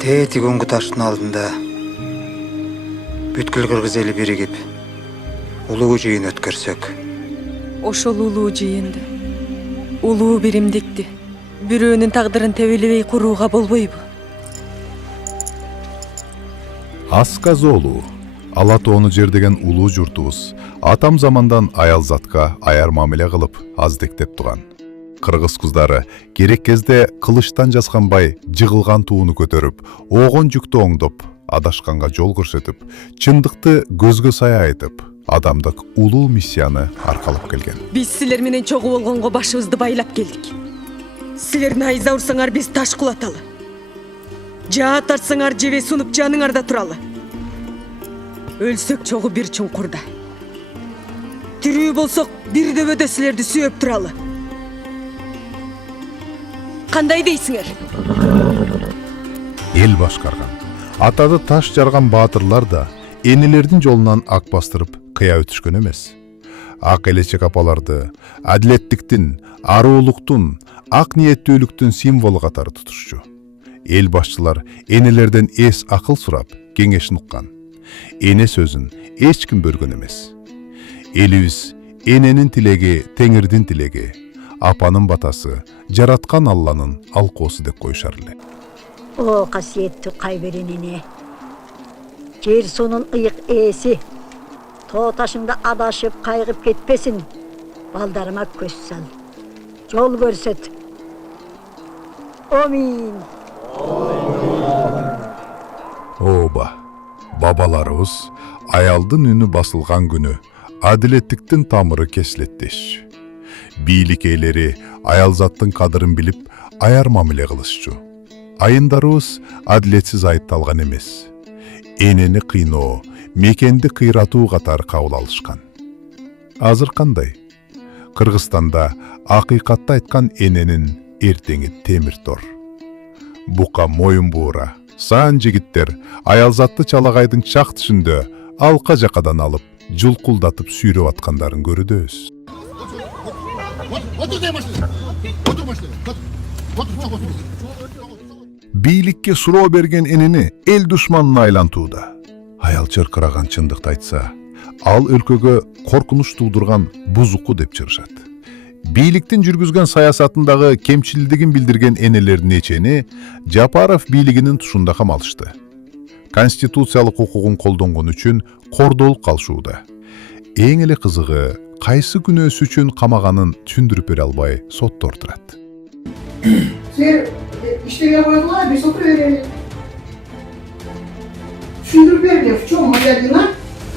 Тетигонку таштын алдында бүткүл кыргыз эли биригип улуу жыйын өткөрсөк. Ошол улуу жыйынды, улуу биримдикти бирөөнүн тагдырын тебелебей курууга болбойбу? Асказолу, ала тоону жердеген улуу журтубуз атам замандан аялзатка аяр мамиле кылып аздектеп туган. Кыргыз кыздары керек кезде кылычтан жасканбай жыгылган тууну көтөрүп, огон жүктү оңдоп, адашканга жол көрсөтүп, чындыкты көзгө сая айтып, адамдык улуу миссияны аркалап келген. Биз силер менен чогуу болгонго башыбызды байлап келдик. Силер найза урсаңар биз таш кулаталы. Жаа тартсаңар жебе сунуп жаныңарда туралы. Өлсөк чогуу бир чуңкурда. Тирүү болсок бир дөбөдө силерди сүйөп туралы. Кандай дейсиңер? Эл башкарган, атады таш жарган баатырлар да энелердин жолунан ак бастырып кыя өтүшкөн эмес. Ак элечек апаларды адилеттиктин, аруулуктун, ак ниеттүүлүктүн символу катары тутушчу. Эл башчылар энелерден эс акыл сурап, кеңешин уккан. Эне сөзүн эч ким бөлгөн эмес. Элибиз эненин тилеги Теңирдин тилеги, апанын батасы жараткан Алланын алкоосу деп коюшар эле. О, касиеттүү кайберен эне. Жер суунун ыйык ээси. Тоо ташыңда адашып, кайгып кетпесин. Балдарыма көз сал. Жол көрсөт. Амин. Оба, бабаларыбыз аялдын үнү басылган күнү адилеттиктин тамыры кесилеттеш. Бийлик ээлери аялзаттын кадырын билип, аяр мамиле кылышчу. Айындарыбыз адилетсиз айыпталган эмес. Энени кыйноо, мекенди кыйратуу катары кабыл алышкан. Азыр кандай? Кыргызстанда акыйкатты айткан эненин эртеңи темир тор. Бука моюн буура, саан жигиттер аялзатты чалагайдын чак түшүндө алка жакадан алып, жулкулдатып сүйрөп аткандарын көрүдөбүз. Бийликке суроо берген энени эл душманына айлантууда. Аял чыркыраган чындыкты айтса, ал өлкөгө коркунуч туудурган бузуку деп чырышат. Бийликтин жүргүзгөн саясатындагы кемчилдигин билдирген энелердин эчени Жапаров бийлигинин тушунда камалышты. Конституциялык укугун колдонгон үчүн кордолуп калышууда. Эң эле кызыгы, кайсы күнөөсү үчүн камаганын түшүндүрүп бере албай сотто отурат. Силер иштеген койгула биз отура берели. Түшүндүрүп берели, в чем моя вина,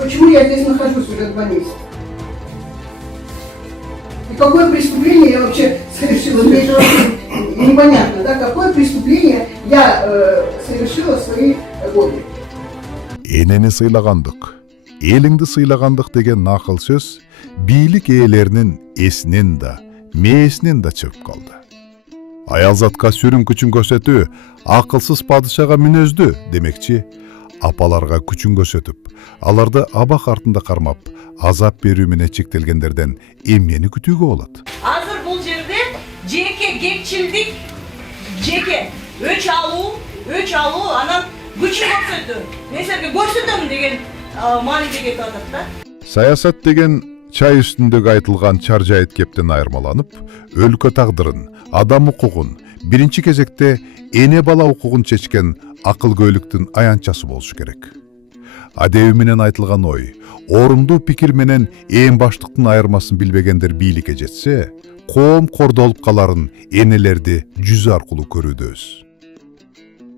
почему я здесь нахожусь в этой больнице. И какое преступление я вообще совершила, мне это вообще непонятно, да, какое преступление я совершила в свои годы. Энени сыйлагандык, элиңди сыйлагандык деген накыл сөз бийлик ээлеринин эсинен да, мээсинен да чыгып калды. Аялзатка сүрүн күчүн көрсөтүү акылсыз падышага мүнөздү демекчи, апаларга күчүн көрсөтүп, аларды абак артында кармап, азап берүү менен чектелгендерден эмнени күтүүгө болот? Азыр бул жерде жеке кекчилдик, жеке өч алуу, анан күчүн көрсөтүү. Мен силерге көрсөтөм деген мааниде кетип атат да. Саясат деген чай үстүндөгү айтылган чаржайыт кептен айырмаланып, өлкө тагдырын, адам укугун, биринчи кезекте эне бала укугун чечкен акылгөйлүктүн аянтчасы болушу керек. Адеби менен айтылган ой, орундуу пикир менен эң баштыктын айырмасын билбегендер бийликке жетсе, коом кордолуп каларын энелерди жүзү аркылуу көрүүдөбүз.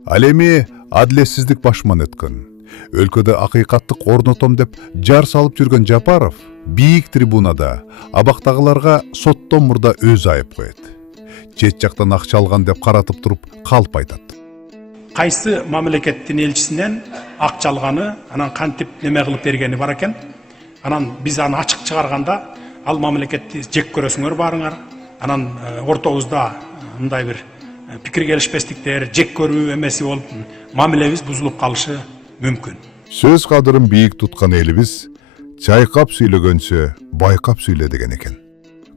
Ал эми адилетсиздик башман өткөн. Өлкөдө акыйкаттык орнотом деп жар салып жүргөн Жапаров бийик трибунада абактагыларга соттон мурда өзү айып коет. Чет жактан акча алган деп каратып туруп калп айтат. Кайсы мамлекеттин элчисинен акча алганы, анан кантип неме кылып бергени бар экен. Анан биз аны ачык чыгарганда, ал мамлекетти жек көрөсүңөр барыңар. Анан ортобузда мындай бир пикир келишпестиктер, жек көрүү эмеси болуп, мамилебиз бузулуп калышы мүмкүн. Сөз кадырын бийик туткан элибиз чайкап сүйлөгөнчө байкап сүйлө деген экен.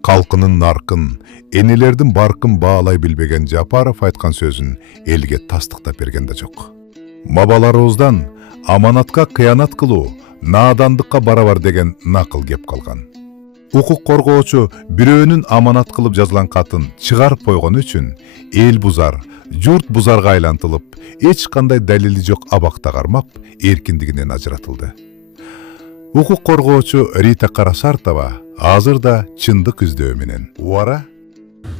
Kalkının narkın, enelerdin barkın bağlay bilbegen Жапаров айткан сөзүн элге тастыктап берген да жок. Бабаларыбыздан аманатка кыянат кылуу наадандыкка барабар деген накыл кеп калган. Укук коргоочу бирөөнүн аманат кылып жазылган катын чыгарып койгон үчүн эл бузар, журт бузарга айлантылып, эч кандай далили жок абакта кармап, эркиндигинен ажыратылды. Укук коргоочу Рита Карасартова азыр да чындык издөө менен убара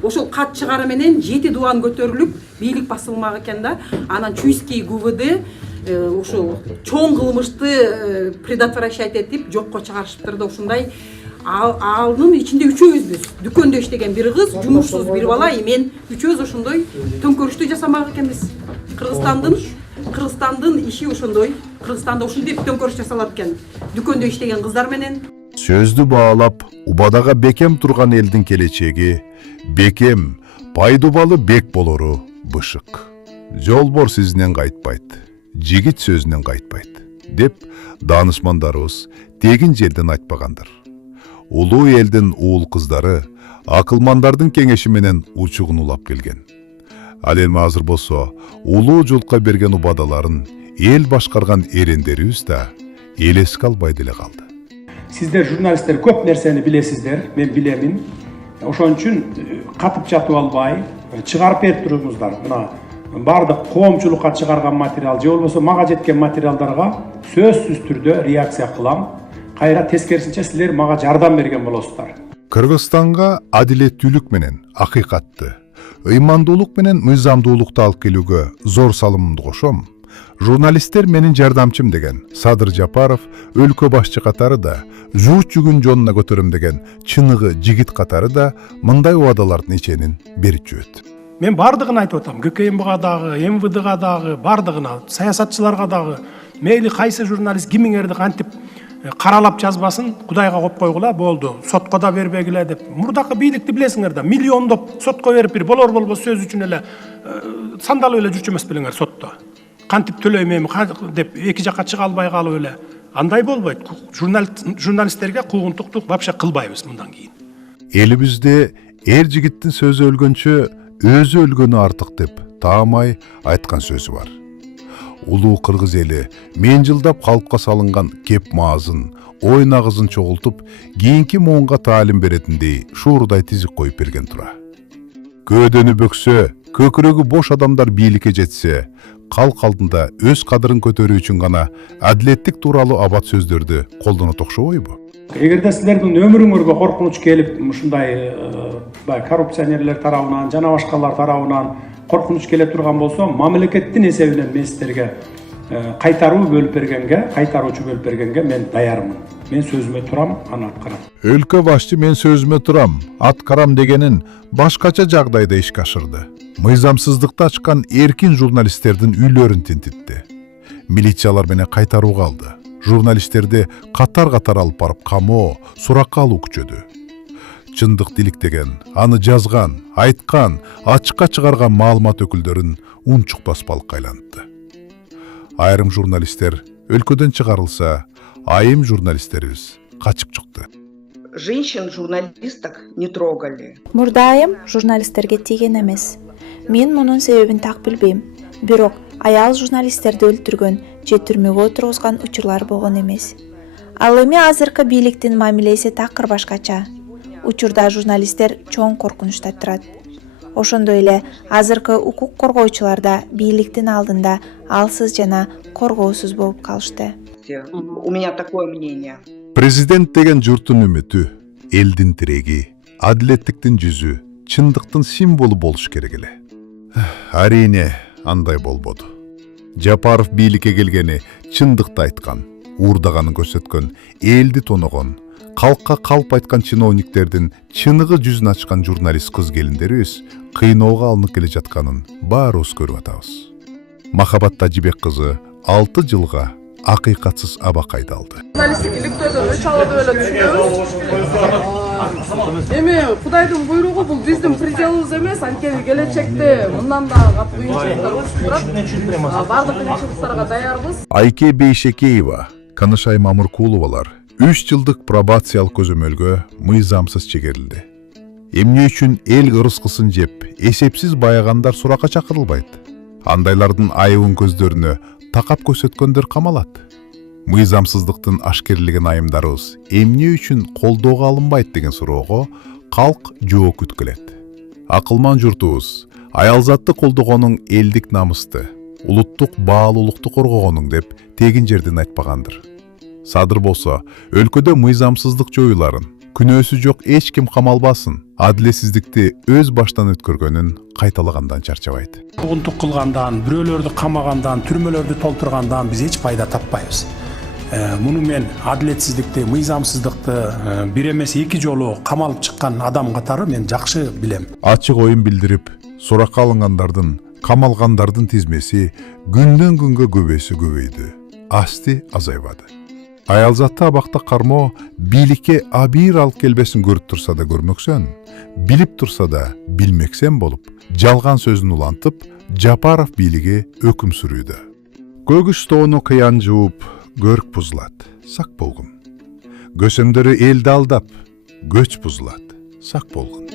ошол кат чыгары менен 7 дуан көтөрүлүп бийлик басылмак экен да. Анан Чуйский ГУВД ошол чоң кылмышты предотвращать этип жокко чыгарышыптыр да. Ушундай алдын ичинде үчөөбүзбүз. Дүкөндө иштеген бир кыз, жумушсуз бир бала, мен үчөөбүз ошондой төңкөрүштү жасамак экенбиз. Кыргызстандын иши ошондой. Кыргызстанда ушинтип төңкөрүш жасалат экен. Дүкөндө иштеген кыздар менен. сөздү баалап убадага бекем турган элдин келечеги бекем, пайдубалы бек болору бышык. Жолбор сизден кайтпайт, жигит сөзүнөн кайтпайт деп данышмандарыбыз тегин жерден айтпагандыр. Улуу элдин уул кыздары акылмандардын кеңеши менен учугун улап келген. Ал эми азыр болсо улуу жултка берген убадаларын эл башкарган эрендерибиз да элеске албай деле калды. Сиздер журналисттер көп нерсени билесиздер, мен билемин. Ошон үчүн катып жатып албай, чыгарып берип туруңуздар. Мына бардык коомчулукка чыгарган материал же болбосо мага жеткен материалдарга сөзсүз түрдө реакция кылам. Кайра тескерисинче силер мага жардам берген болосуздар. Кыргызстанга адилеттүүлүк менен акыйкатты, ыймандуулук менен мыйзамдуулукту алып келүүгө зор салымымды кошом. Журналисттер менин жардамчым деген Садыр Жапаров өлкө башчы катары да, жуут жүгүн жонуна көтөрөм деген чыныгы жигит катары да мындай убадалардын иченин берип жүрөт. Мен бардыгын айтып атам. ГКМБга дагы, МВДга дагы, бардыгына, саясатчыларга дагы, мейли кайсы журналист кимиңерди кантип каралап жазбасын, Кудайга коп койгула, болду. Сотко да бербегиле деп. Мурдакы бийликти билесиңер да, миллиондоп сотко берип бир болор болбос сөз үчүн эле сандалып эле жүрчү эмес белеңер сотто. Кантип төлөйм эми деп эки жакка чыга албай калып эле. Андай болбойт. Журналисттерге куугунтукту вообще кылбайбыз мындан кийин. Элибизде эр жигиттин сөзү өлгөнчө өзү өлгөнү артык деп таамай айткан сөзү бар. Улуу кыргыз эли мен жылдап калпка салынган кеп маазын, ой нагызын чогултуп, кийинки моонга таалим беретиндей шуурдай тизик коюп берген тура. Көөдөнү бөксө, көкүрөгү бош адамдар бийликке жетсе, калк алдында өз кадырын көтөрүү үчүн гана адилеттик тууралуу абат сөздөрдү колдонот окшобойбу? Эгерде силердин өмүрүңөргө коркунуч келип, ушундай коррупционерлер тарабынан, жана башкалар тарабынан коркунуч келе турган болсо, мамлекеттин эсебинен мен силерге кайтаруу бөлүп бергенге, кайтаруучу бөлүп бергенге мен даярмын. Мен сөзүмө турам, аны аткарам. Өлкө башчы мен сөзүмө турам, аткарам дегенин башкача жагдайда ишке ашырды. Мыйзамсыздыкты ачкан эркин журналисттердин үйлөрүн тинтитти. Милициялар менен кайтарууга алды. Журналисттерди катар-катар алып барып камоо, суракка алуу күчөдү. Чындык диликтеген, аны жазган, айткан, ачыкка чыгарган маалымат өкүлдөрүн унчуктаспалыкка айлантты. Айрым журналисттер өлкөдөн чыгарылса, айым журналисттерибиз качып чыкты. Женщин-журналисток не трогали. Мурдайым журналисттерге тийген эмес. Мен мунун себебин так билбейм. Бирок аял журналисттерди өлтүргөн же түрмөгө отургузган учурлар болгон эмес. Ал эми азыркы бийликтин мамилеси такыр башкача. Учурда журналисттер чоң коркунучта турат. Ошондой эле азыркы укук коргоочулар да бийликтин алдында алсыз жана коргоосуз болуп калышты. У меня такое мнение. Президент деген журттун үмүтү, элдин тиреги, адилеттиктин жүзү, чындыктын символу болуш керек эле. Арине андай болбоду. Жапаров бийликке келгени чындыкты айткан, уурдаганын көрсөткөн, элди тоногон, калкка калп айткан чиновниктердин чыныгы жүзүн ачкан журналист кыз келиндерибиз кыйноого алынып келе жатканын баарыбыз көрүп атабыз. Махабат Тажибек кызы 6 жылга акыйкатсыз абак айдалды. Журналисттик иликтөөдөн өч алып эле түшүнөбүз. Эми Кудайдын буйругу, бул биздин пределибиз эмес, анткени келечекте мындан да катуу кыйынчылыктар болуп турат. Бардык кыйынчылыктарга даярбыз. Айке Бейшекеева, Канышай Мамыркуловалар 3 жылдык пробациялык көзөмөлгө мыйзамсыз чегерилди. Эмне үчүн эл ырыскысын жеп, эсепсиз баягандар суракка чакырылбайт? Андайлардын айыбын көздөрүнө такап көрсөткөндөр камалат. Мыйзамсыздыктын ашкерлигин айымдарыбыз эмне үчүн колдоого алынбайт деген суроого калк жооп күткүлөт. Акылман журтубуз аялзатты колдогонуң элдик намысты, улуттук баалуулукту коргогонуң деп тегин жерден айтпагандыр. Садыр болсо, өлкөдө мыйзамсыздык жоюларын, күнөөсү жок эч ким камалбасын, адилетсиздикти өз баштан өткөргөнүн кайталагандан чарчабайт. Куугунтук кылгандан, бирөөлөрдү камагандан, түрмөлөрдү толтургандан биз эч пайда таппайбыз. Муну мен адилетсиздикти, мыйзамсыздыкты бир эмес эки жолу камалып чыккан адам катары мен жакшы билем. Ачык оюн билдирип, суракка алынгандардын, камалгандардын тизмеси күндөн күнгө көбөйдү. Асти азайбады. Аялзатты абакта кармоо бийликке абийир алып келбесин көрүп турса да көрмөксөн, билип турса да билмексен болуп, жалган сөзүн улантып, Жапаров бийлиги өкүм сүрүүдө. Көгүш тоону кыян жууп, көрк бузулат, сак болгун. Көсөмдөрү элди алдап, көч бузулат, сак болгун.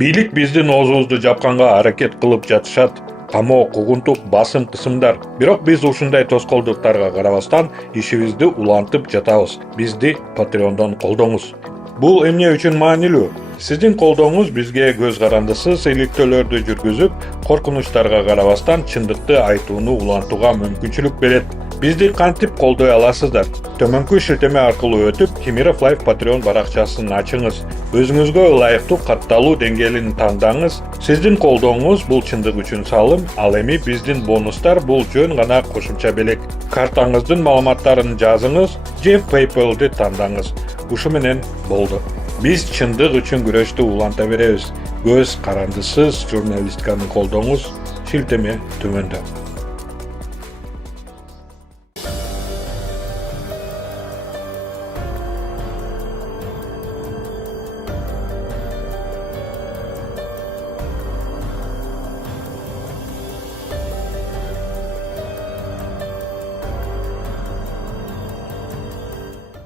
Бийлик биздин оозубузду жапканга аракет кылып жатышат. Камоо, куугунтук, басым кысымдар. Бирок биз ушундай тоскоолдуктарга карабастан ишибизди улантып жатабыз. Бизди Patreon'дон колдоңуз. Бул эмне үчүн маанилүү? Сиздин колдооңуз бизге көз карандысыз иликтөөлөрдү жүргүзүп, коркунучтарга карабастан чындыкты айтууну улантууга мүмкүнчүлүк берет. Бизди кантип колдой аласыздар? Төмөнкү шилтеме аркылуу өтүп, Кемиров Life Patreon баракчасын ачыңыз. Өзүңүзгө ылайыктуу катталуу деңгээлин тандаңыз. Сиздин колдооңуз бул чындык үчүн салым, ал эми биздин бонустар бул жөн гана кошумча белек. Картаңыздын маалыматтарын жазыңыз же PayPal'ды тандаңыз. Ушу менен болду. Биз чындык үчүн күрөштү уланта беребиз. Көз карандысыз журналистканы колдоңуз. Шилтеме төмөндө.